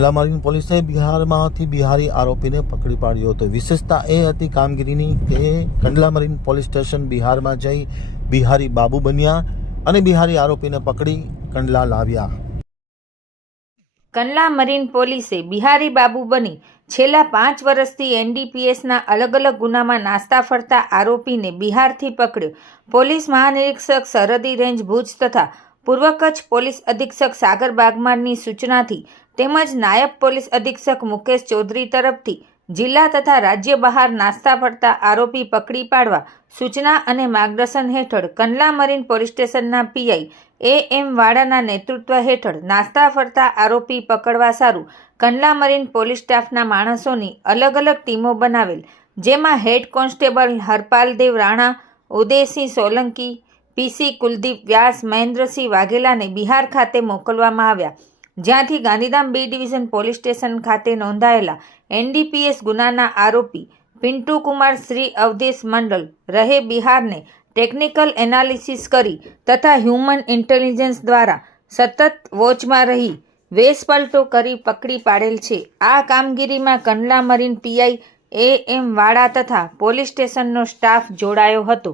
Kandla marine પોલીસે બિહારમાંથી બિહારી આરોપીને પકડી પાડ્યો હતો। વિશેષતા એ હતી કામગીરીની કે કંડલા મરીન પોલીસ સ્ટેશન બિહારમાં જઈ બિહારી બાબુ બન્યા અને બિહારી આરોપીને પકડી કંડલા લાવ્યા। કંડલા મરીન પોલીસે બિહારી બાબુ બની છેલ્લા 5 વર્ષથી એનડીપીએસના અલગ અલગ ગુનામાં નાસ્તા ફરતા આરોપીને બિહારથી પકડ્યો। પોલીસ મહાનિરીક્ષક સરહદી રેન્જ ભુજ તથા પૂર્વ કચ્છ પોલીસ અધિક્ષક સાગર બાગમારની સૂચનાથી તેમજ નાયબ પોલીસ અધિક્ષક મુકેશ ચૌધરી તરફથી જિલ્લા તથા રાજ્ય બહાર નાસ્તા ફરતા આરોપી પકડી પાડવા સૂચના અને માર્ગદર્શન હેઠળ કંડલા મરીન પોલીસ સ્ટેશનના પીઆઈ AM વાડાના નેતૃત્વ હેઠળ નાસ્તા ફરતા આરોપી પકડવા સારું કંડલા મરીન પોલીસ સ્ટાફના માણસોની અલગ અલગ ટીમો બનાવેલ, જેમાં head constable Harpaldev Rana, Udaysinh Solanki, PC Kuldeep Vyas, Mahendrasinh વાઘેલાને બિહાર ખાતે મોકલવામાં આવ્યા, જ્યાંથી Gandhidham B division police station ખાતે નોંધાયેલા NDPS ગુનાના આરોપી પિન્ટુ કુમાર શ્રી અવધેશ મંડલ રહે બિહારને ટેકનિકલ એનાલિસિસ કરી તથા હ્યુમન ઇન્ટેલિજન્સ દ્વારા સતત વોચમાં રહી વેશપલટો કરી પકડી પાડેલ છે। આ કામગીરીમાં કંડલા મરીન PI AM વાડા તથા પોલીસ સ્ટેશનનો સ્ટાફ જોડાયો હતો।